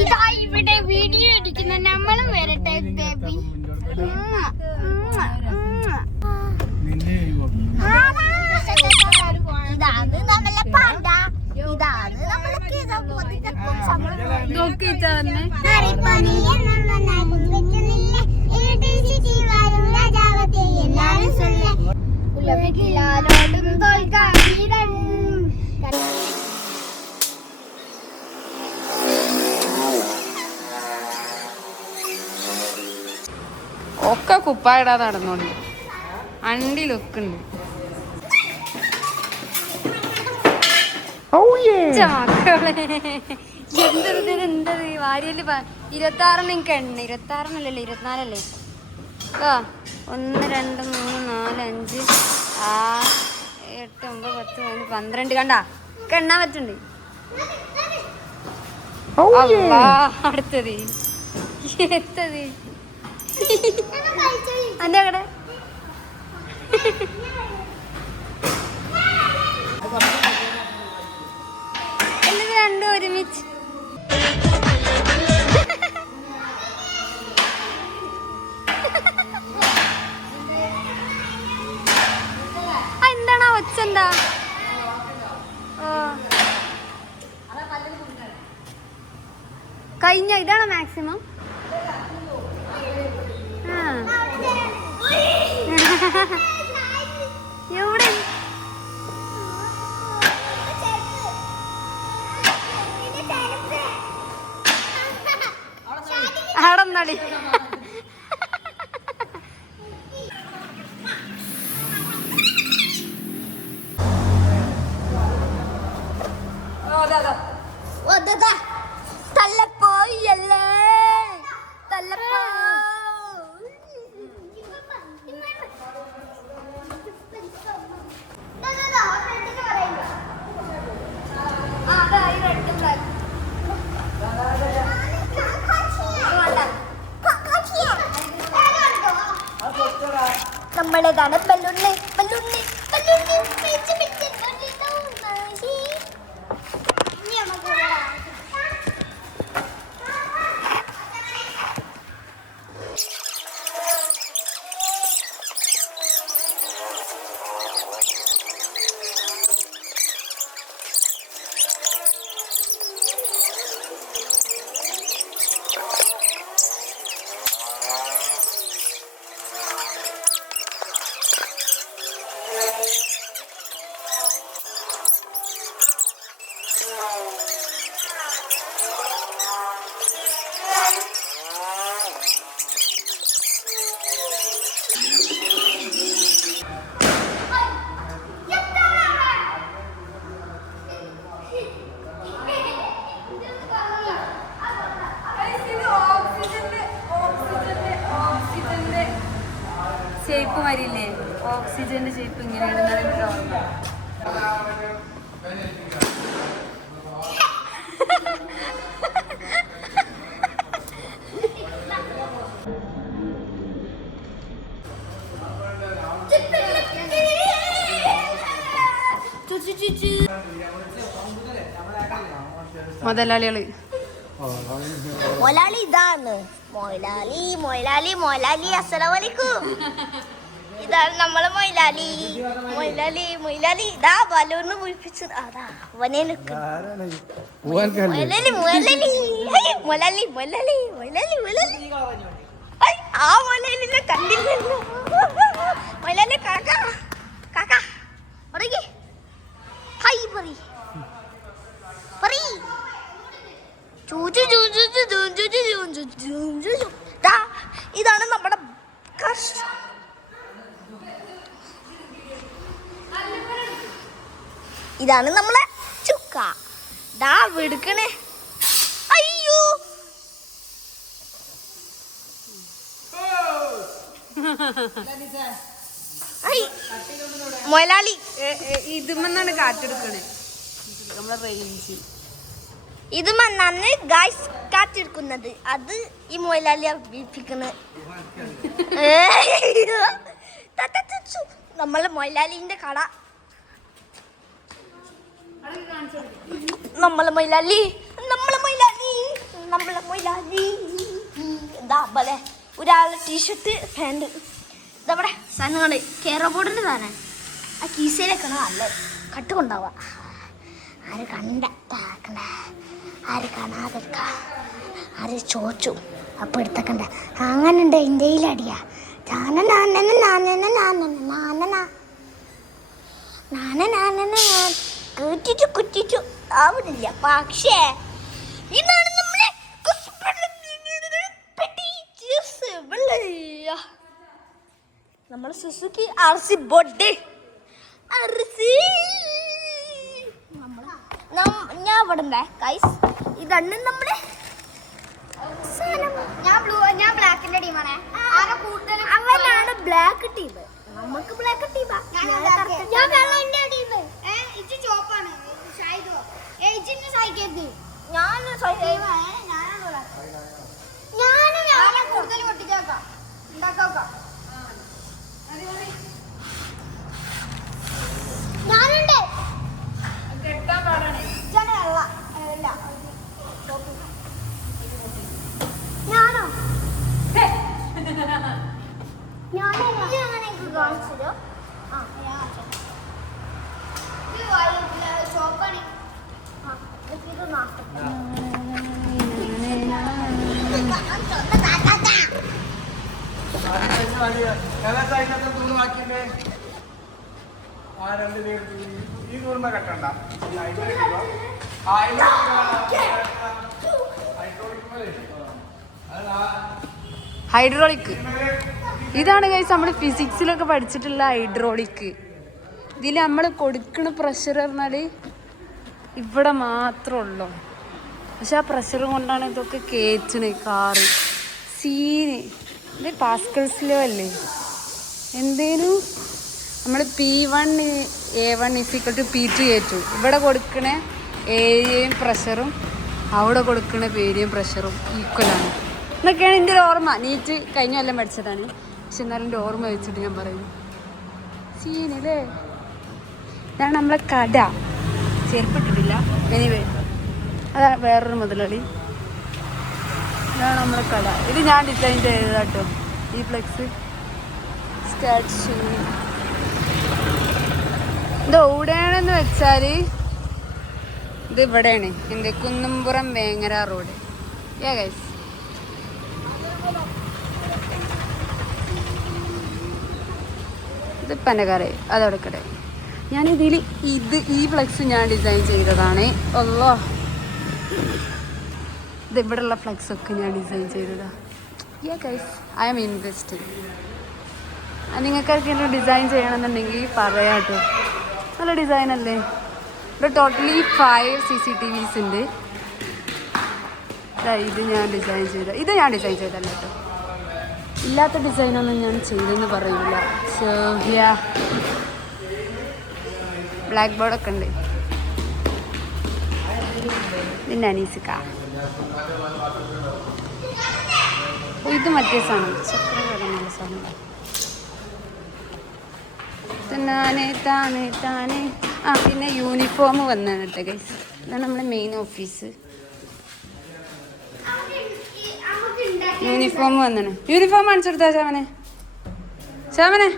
ഇതാ ഇവിടെ വീഡിയോ എടുക്കുന്ന നമ്മളും വരട്ടെ ബേബി. ഇതാണ് നമ്മളെ പാണ്ട, ഇതാണ് നമ്മളെ ഒക്കെ കുപ്പായിടാ നടന്നോണ്ട് അണ്ടി ലുക്കുണ്ട്. എന്തത് വാരിയല് 26 എനിക്ക് എണ്ണ 26 24 ആ 1 2 3 4 5 6 8 9 10 12 കണ്ടാ എണ്ണാൻ പറ്റുണ്ട്. അടുത്തത് എത്തത് അന്റെ കട രണ്ടും ഒരുമിച്ച് എന്താണോ ഒച്ചെന്താ? കഴിഞ്ഞ ഇതാണോ മാക്സിമം? എവിടെ ആടന്നടി തല്ലപ്പോയല്ലേ തല്ലപ്പോ നമ്മളേതാണ് ബലൂണ് ബലൂണ് ബലൂണ് ഷേപ്പ് മാറിയില്ലേ? ഓക്സിജന്റെ ഷേപ്പ് ഇങ്ങനെയാണ്. മുതലാളികള് മൊലാളി ഇതാണ് മൊലാളി മൊലാളി മൊലാളി അസ്സലാമലൈക്കും. ഇതാണ് നമ്മളെ മൊലാളി മൊലാളി മൊലാളി ഇതാ ബലൂന്ന് പൂരിപ്പിച്ചു. അതാ അവനെ മൊലാളി മൊലാളി മൊലാളി മൊലാളി മൊലാളി മൊലാളി ആ മൊലാലിനെ കണ്ടില്ലല്ലോ. മൊലാലി കാക്ക കാക്ക പറയേ ഹൈ പറ പറയ് ഇതാണ് നമ്മുടെ ഇതാണ് നമ്മളെ ചുക്ക ദാ വെടുക്കണേ. അയ്യോ മൊലാളി ഇതുമെന്നാണ് കാറ്റെടുക്കണേ നമ്മളെ റേഞ്ച്. ഇത് മണ്ണാണ് ഗായ്സ് കാറ്റെടുക്കുന്നത്. അത് ഈ മൊലാലിയ വീപ്പിക്കുന്നത്. നമ്മളെ മൊലാലിന്റെ കട നമ്മളെ മൊയിലാലി എന്താ പോലെ ഒരാളുടെ ടീഷർട്ട് പാൻറ് ഇതവിടെ സാധനങ്ങൾ കെയർ ബോർഡിൻ്റെ സാധനം ആ കീസയിലേക്കാണ് നല്ല കട്ട് കൊണ്ടാവുക ആര് കണ്ടാക്കണ്ട ആര് കാണാതെടുക്ക ആര് ചോദിച്ചു അപ്പോൾ എടുത്തക്കണ്ട അങ്ങനെ ഉണ്ട് ഇന്ത്യയിലടിയാ കുറ്റിച്ചു ആവുന്നില്ല പക്ഷേ ഇതാണ് നമ്മളെ നമ്മളെ സുസുക്കി RC ബോട്ട് ഞാൻ ഇവിടെ ഗൈസ് ഇതാണ് നമ്മുടെ ഞാൻ ബ്ലാക്കിന്റെ ടീമാണ് അവനാണ് ബ്ലാക്ക് ടീം നമുക്ക് ബ്ലാക്ക് ടീമാ ചോപ്പാണ് കൂടുതൽ പൊട്ടിച്ചേക്കാം ഉണ്ടാക്കാം ഞാനുണ്ട് കെട്ടാൻ പാടാണ് ഞാനോ അങ്ങനെ കാണിച്ചോ ചോപ്പാണ് ഹൈഡ്രോളിക് ഇതാണ് ഗൈസ് നമ്മൾ ഫിസിക്സിലൊക്കെ പഠിച്ചിട്ടുള്ള ഹൈഡ്രോളിക്. ഇതിൽ നമ്മൾ കൊടുക്കുന്ന പ്രഷർ പറഞ്ഞാൽ ഇവിടെ മാത്രമേ ഉള്ളൂ. പക്ഷെ ആ പ്രഷർ കൊണ്ടാണ് ഇതൊക്കെ കയറ്റണേ കാറ് സീന്. ഇത് പാസ്കൽസിലോ അല്ലേ എന്തേലും നമ്മൾ P1 A1 = P2 A2 ഇവിടെ കൊടുക്കണ ഏരിയയും പ്രഷറും അവിടെ കൊടുക്കണ ഏരിയയും പ്രഷറും ഈക്വലാണ് എന്നൊക്കെയാണ് എൻ്റെ ഒരു ഓർമ്മ. നീറ്റ് കഴിഞ്ഞ കൊല്ലം പഠിച്ചതാണ്. പക്ഷെ എന്നാലും എൻ്റെ ഓർമ്മ വെച്ചിട്ട് ഞാൻ പറയുന്നു സീനല്ലേ. ഇതാണ് നമ്മളെ കട. ചെരുപ്പിട്ടിട്ടില്ല എനിവേ അതാ വേറൊരു മുതലാളി. ഇതാണ് നമ്മളെ കട. ഇത് ഞാൻ ഡിസൈൻ ചെയ്തതാട്ടോ ഈ ഫ്ലെക്സ് സ്റ്റാച്ചു. ഇത് എവിടെയാണെന്ന് വെച്ചാൽ ഇത് ഇവിടെയാണ് എൻ്റെ കുന്നുംപുറം വേങ്ങര റോഡ്. യാ ഗൈസ് ഇത് പനകറ അതവിടെ കട. ഞാനിതിൽ ഈ ഫ്ലെക്സ് ഞാൻ ഡിസൈൻ ചെയ്തതാണ്. അല്ലോ ഇത് ഇവിടെയുള്ള ഫ്ലെക്സൊക്കെ ഞാൻ ഡിസൈൻ ചെയ്തതാണ്. Yeah guys I am investing. നിങ്ങൾക്കൊക്കെ ഡിസൈൻ ചെയ്യണമെന്നുണ്ടെങ്കിൽ പറയാം കേട്ടോ. നല്ല ഡിസൈൻ അല്ലേ. ഇവിടെ ടോട്ടലി 5 CCTVs ഉണ്ട്. ഇത് ഞാൻ ഡിസൈൻ ചെയ്തല്ല കേട്ടോ. ഇല്ലാത്ത ഡിസൈനൊന്നും ഞാൻ ചെയ്തെന്ന് പറയില്ല. സോ യാ ബ്ലാക്ക് ബോർഡൊക്കെ ഉണ്ട്. പിന്നെ അനീസിക്ക ഇത് മറ്റേ സാധനം ചക്രകടന്നുള്ള സാധനം താനേ. ആ പിന്നെ യൂണിഫോം വന്നാണ് കേട്ടോ ഗൈസ്. ഇതാണ് നമ്മുടെ മെയിൻ ഓഫീസ്. യൂണിഫോം വന്നാണ്. യൂണിഫോം കാണിച്ചു കൊടുത്താ ശാമനെ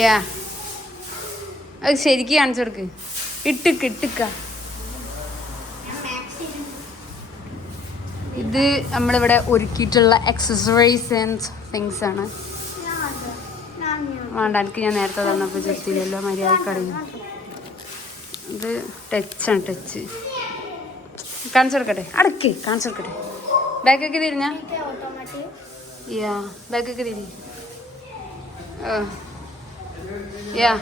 യാ അത് ശരിക്കും കാണിച്ചു കൊടുക്ക്. ഇട്ടുക്ക ഇത് നമ്മളിവിടെ ഒരുക്കിയിട്ടുള്ള ആക്സസറീസ് ആൻഡ് തിങ്സ് ആണ്. വേണ്ട എനിക്ക് ഞാൻ നേരത്തെ തന്നപ്പോൾ ചെറുത്തില്ലല്ലോ മര്യാദ കടയും. ഇത് ടച്ചാണ്. ടച്ച് കാണിച്ചു കൊടുക്കട്ടെ. കാണിച്ചു കൊടുക്കട്ടെ. ബാക്കൊക്കെ തിരിഞ്ഞ യാ ബാക്കൊക്കെ തിരി. യാ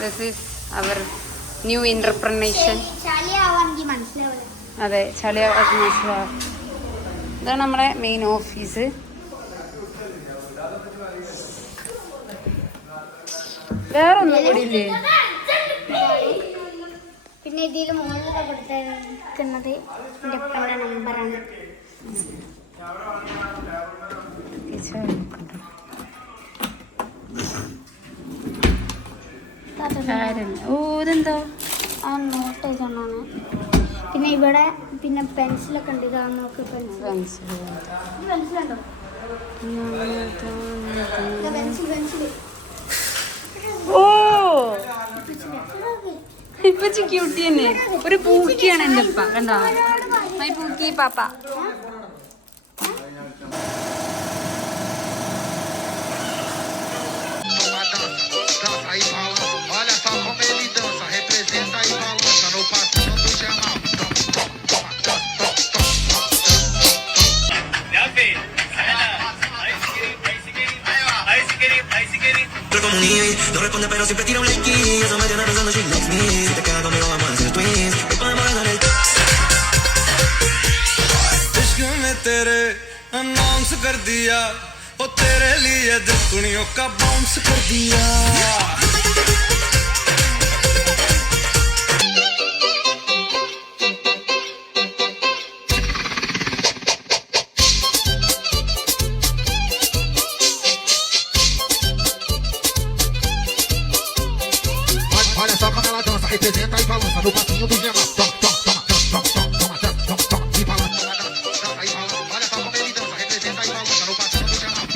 ദിസ് ഈസ് അവർ ന്യൂ ഇന്റർപ്രണേഷൻ. അതെ ചളിയാവാൻ മനസ്സിലാവും. ഇതാണ് നമ്മുടെ മെയിൻ ഓഫീസ്. വേറെ ഒന്നും കൂടി ഇല്ലേ? പിന്നെ ഇതിൽ മുകളിലൊക്കെ കൊടുത്തിരിക്കുന്നത് എൻ്റെ ഉപ്പയുടെ നമ്പറാണ്. ഓ ഇതെന്തോ ആ നോട്ട് എഴുതണമാണ്. പിന്നെ ഇവിടെ പിന്നെ പെൻസിലൊക്കെ ഉണ്ട്. ഇതാ നോക്ക് പെൻസിലുണ്ടോ? പെൻസിൽ ഓ ഇപ്പൊ ക്യൂട്ടി തന്നെ. ഒരു പൂക്കിയാണ് എൻ്റെ ഉപ്പ. കണ്ടോ മൈ പൂക്കി പാപ്പ. Aí balança, olha só como ele dança, representa e balança no passinho do Jamal. Como un EA, no responde pero siempre tira un like. Eso me tiene pensando she likes me. Si te quedas conmigo vamos a hacer twins. Hoy podemos ganar el इश्क में तेरे announce कर दिया, ओ तेरे लिए दिल दुनिया का बाउंस कर दिया. Olha só como ela dança, representa e balança no passinho do Jamal. Toma, toma, toma, toma, toma, toma, toma, toma, e balança. Dança e balança, olha só como ele dança, representa e balança no passinho do Jamal.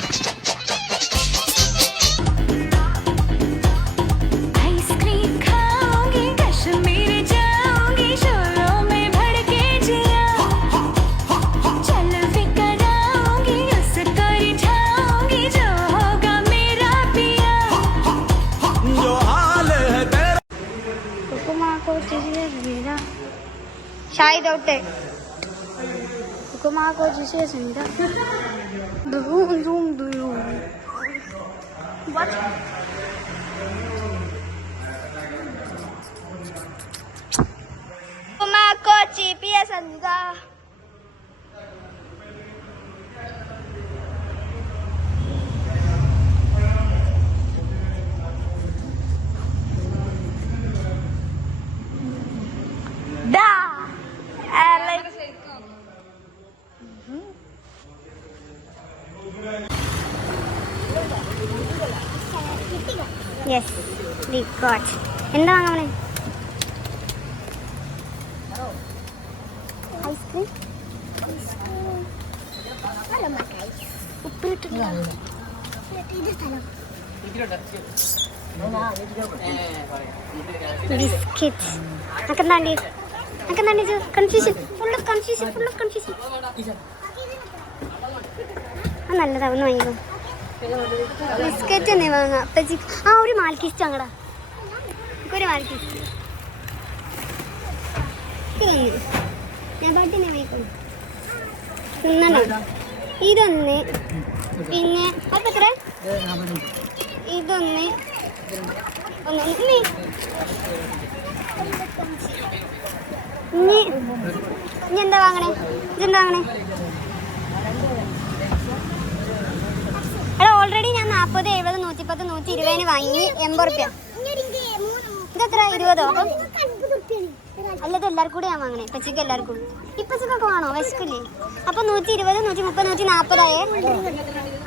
Ice cream खाऊंगी कश्मीर जाऊंगी शोरों में भर के जिया चल फिकर आऊंगी उसको रिझाऊंगी जो होगा मेरा पिया जो हाल है तेरा ഷായ് തൊട്ട് ഉക്കുമാക്കോ ജിസേസിന്റെ ഉക്കുമാക്കോ ചിപ്പിയ സന്ത Da! Yes, we got. എന്താ വാങ്ങണേ? ഐസ്ക്രീം. ഉപ്പിലിട്ടില്ല. ബിസ്ക്കറ്റ്. അക്കെന്താണ്ടി? കൺഫ്യൂഷൻ. Full of confusion. നല്ലതാ. ഒന്ന് വാങ്ങിക്കോ. ബിസ്ക്കറ്റ് തന്നെ വാങ്ങാം. അപ്പച്ചി ആ ഒരു മാൽക്കിസ്റ്റ് വാങ്ങടാ. ഒരു മാൽക്കിസ്റ്റ് ഞാൻ പാട്ടിനെ വാങ്ങിക്കോളൂ. തിന്നണോ? ഇതൊന്ന്. പിന്നെ അപ്പം എത്ര? ഇതൊന്ന്. ഇനി എന്താ വാങ്ങണേ? ഇതെന്താ വാങ്ങണേ? എടാ ഓൾറെഡി ഞാൻ 40, 70, 110, 120 വാങ്ങി. 80 റുപ്യ. ഇതെത്ര? 20. അപ്പം അല്ലത് എല്ലാവർക്കും കൂടി ഞാൻ വാങ്ങണേ. ഇപ്പച്ചക്ക് എല്ലാവർക്കും. ഇപ്പച്ചക്കൊക്കെ വേണോ? വിശക്കില്ലേ? അപ്പം 120, 130, 140 ആയേ.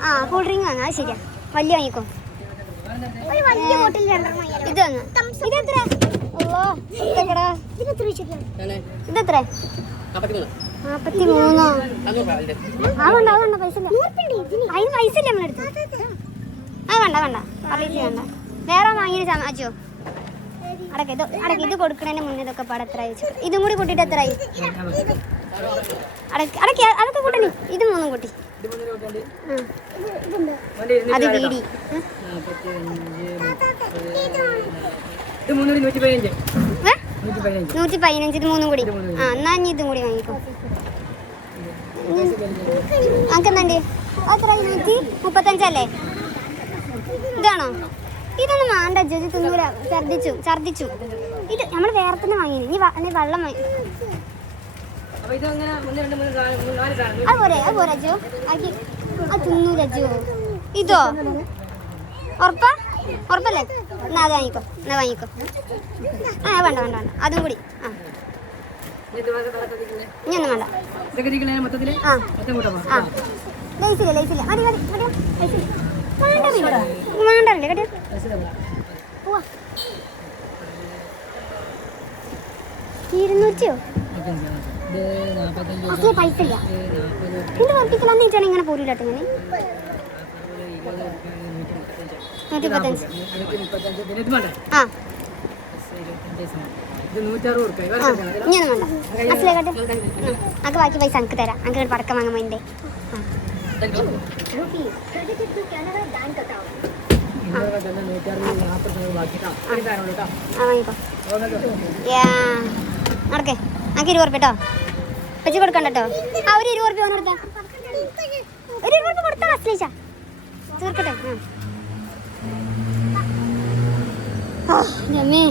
ആ കൂൾ ഡ്രിങ്ക് വാങ്ങാം. അത് ശരിയാ. വലിയ വാങ്ങിക്കോ. ഇത് വാങ്ങാം. ഇതെത്ര? ഇതെത്ര? 43. അതുകൊണ്ട പൈസ ഇല്ല. അതിന് പൈസ ഇല്ല നമ്മളെടുത്ത്. അത് വേണ്ട അറിയില്ല. വേണ്ട വേറെ വാങ്ങിയ അച്ചോ അടക്ക ഇത് കൊടുക്കണതിന് മുന്നേ ഇതൊക്കെ പാടെ എത്ര അയച്ചു. ഇതും കൂടി കൂട്ടിയിട്ട് എത്ര ആയി? അടക്ക അതൊക്കെ കൂട്ടണി. ഇത് 3 കൂട്ടി. അത് വീടി 115. ഇത് 3 കൂടി. ആ എന്നാ ഇനി ഇതും കൂടി വാങ്ങിക്കോ. അനക്കെന്താണ്ട് അത്ര 135 അല്ലേ? ഇതാണോ? ഇതൊന്നും വേണ്ട ജോജി. തിന്നൂല. ഛർദിച്ചു. ഇത് നമ്മൾ വേറെ തന്നെ വാങ്ങി. നീ വെള്ളം വാങ്ങി. അത് പോരാ ജോ. ആക്കി അത് തിന്നൂല ജോ. ഇതോ ഉറപ്പല്ലേ? എന്നാ അത് വാങ്ങിക്കോ. ആ വേണ്ട അതും കൂടി. ആ ഇനിയൊന്നും വേണ്ട. ആ ലൈസില്ല. മതി വേണ്ടല്ലേ കേട്ടോ. പോവാ. ഇരുപത്തഞ്ചോ അത്ര പൈസ ഇല്ല എന്റെ വർപ്പിക്കലാന്ന് വെച്ചാൽ ഇങ്ങനെ പോരില്ലാട്ടോ ഇങ്ങനെ 125 ആ ഇങ്ങനെ വേണ്ട മനസ്സിലാക്കട്ടെ അക്ക് ബാക്കി പൈസ അനക്ക് തരാം അനക്ക് പടക്കം വാങ്ങുമ്പോൾ എൻ്റെ നടക്കേ അനക്ക് 20 റുപ്യ കേട്ടോ വെച്ച് കൊടുക്കണ്ട കേട്ടോ ആ ഒരു 20 റുപ്യ വന്നെടുത്താ ഒരു 20 റുപ്യ കൊടുത്താ അശ്ലേഷ തീർക്കട്ടെ ഞമ്മേ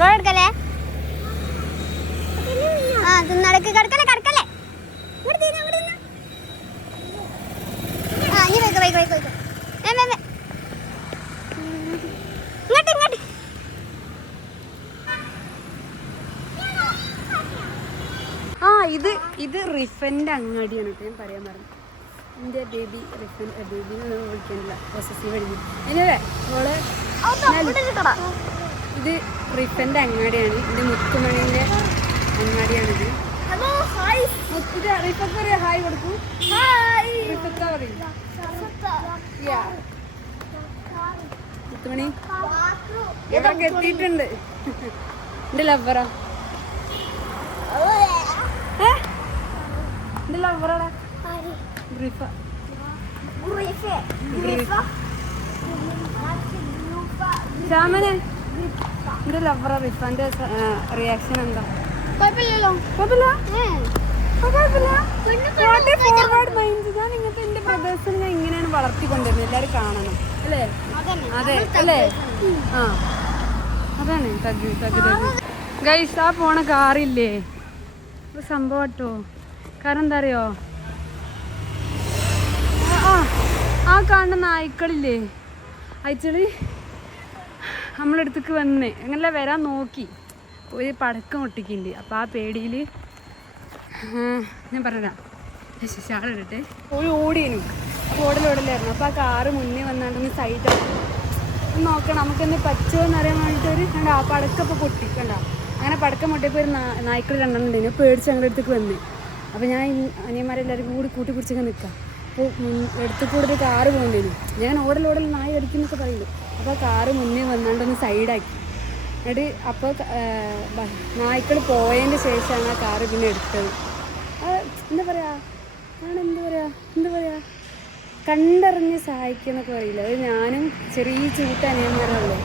റോഡ് എടുക്കല്ലേ ആ നടക്ക് കടക്കല്ലേ കടക്കല്ലേ ആ ഇനി പോയിക്കോ പോയിക്കോ പോയിക്കോ ഇങ്ങോട്ട് ഇങ്ങോട്ട് ആ ഇത് റിഫൻ്റെ അങ്ങാടിയാണ് കേട്ടോ ഞാൻ പറയാൻ പറഞ്ഞു എൻ്റെ ബേബി റിഫൻ ബേബിനെ വിളിക്കാനില്ല പോസസീവ് അടിക്കും എനിവേ മോള് ഇത് റിഫൻ്റെ അങ്ങാടിയാണ് ഇത് മുത്തുമണീൻ്റെ അങ്ങാടിയാണിത് ഇത് റിഫക്ക് ഒരു ഹായ് കൊടുക്കൂ റിഫക്ക പറയും മുത്തുമണി ഇവിടെ എത്തിയിട്ടുണ്ട് എൻ്റെ ലവറാ എൻ്റെ ലവറാടാ റിഫ ശ്യാമനെ എൻ്റെ ലവറാ റിഫാൻ്റെ റിയാക്ഷൻ എന്താ കുഴപ്പമില്ലല്ലോ ഫോർവേഡ് മൈൻഡ് ഞാൻ ഇങ്ങനത്തെ എൻ്റെ ബ്രദേഴ്സിനെ ഞാൻ ഇങ്ങനെയാണ് വളർത്തിക്കൊണ്ടിരുന്നത് എല്ലാവരും കാണണം അല്ലേ അതെ അല്ലേ ആ അതാണ് തഗ് തഗ് തഗ് ഗൈസ് ആ പോണ കാറില്ലേ സംഭവം കേട്ടോ കാരണം എന്താ അറിയോ ആ കാണുന്ന നായ്ക്കളില്ലേ അയച്ചളി നമ്മളടുത്തേക്ക് വന്ന് അങ്ങനെ വരാൻ നോക്കി ഒരു പടക്കം ഒട്ടിക്കുന്നുണ്ട് അപ്പോൾ ആ പേടിയിൽ ഞാൻ പറഞ്ഞതാ ശാളിടട്ടെ ഓടിയേനു അപ്പോൾ ഓടലായിരുന്നു അപ്പോൾ ആ കാറ് മുന്നേ വന്നാണ്ടൊന്ന് സൈഡാണ് നോക്കണം നമുക്കെന്ന് പറ്റുമോ എന്നറിയാൻ വേണ്ടിയിട്ട് കണ്ട ആ പടക്കം ഇപ്പോൾ പൊട്ടിക്കണ്ട അങ്ങനെ പടക്കം പൊട്ടിയപ്പോൾ ഒരു നായ്ക്കൾ രണ്ടെണ്ണുണ്ടായിരുന്നു പേടിച്ച് ഞങ്ങളുടെ അടുത്തേക്ക് വന്ന് അപ്പോൾ ഞാൻ അനിയന്മാരെല്ലാവരും കൂടി കൂട്ടി പിടിച്ചൊക്കെ നിൽക്കാം അപ്പോൾ എടുത്തു കൂടെ ഒരു കാറ് പോകേണ്ടിയിരുന്നു ഞാൻ ഓടൽ നായ കടിക്കുന്നൊക്കെ പറയുള്ളൂ അപ്പോൾ ആ കാറ് മുന്നേ വന്നാണ്ടൊന്ന് സൈഡാക്കി എന്നിട്ട് അപ്പോൾ നായ്ക്കൾ പോയതിൻ്റെ ശേഷമാണ് ആ കാറ് പിന്നെ എടുത്തത് എന്താ പറയുക എന്താ പറയുക കണ്ടറിഞ്ഞ് സഹായിക്കുന്നൊക്കെ പറയില്ല അത് ഞാനും ചെറിയ ചൂട്ട അനിയന്മാരുള്ളൂ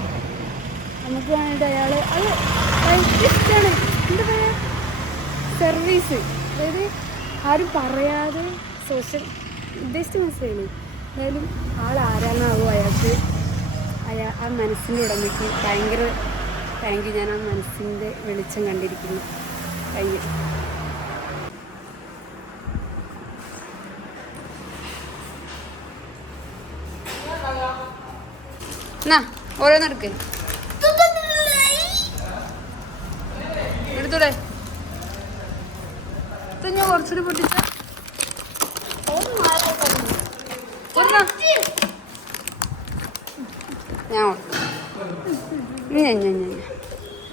നമുക്ക് വേണ്ടിയിട്ട് അയാൾ അത് ഭയങ്കര ഇഷ്ടമാണ് എന്താ പറയുക സർവീസ് അതായത് ആരും പറയാതെ സോഷ്യൽ ഉദ്ദേശിച്ച് മനസ്സിലായില്ലേ എന്തായാലും ആളാരാണാവോ അയാൾക്ക് ആ മനസ്സിൻ്റെ ഉടമയ്ക്ക് ഭയങ്കര താങ്ക് യു ഞാൻ ആ മനസ്സിൻ്റെ വെളിച്ചം കണ്ടിരിക്കുന്നു താങ്ക് യു എന്നാ ഓരോന്നെടുക്ക് എടുത്തൂടെ ഞാൻ കുറച്ചുകൂടി പൊട്ടിച്ച ഞാൻ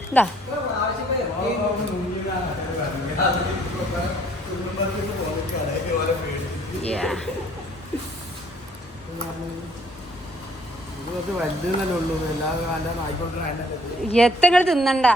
ഇതാ എത്തങ്ങൾ തിന്നണ്ട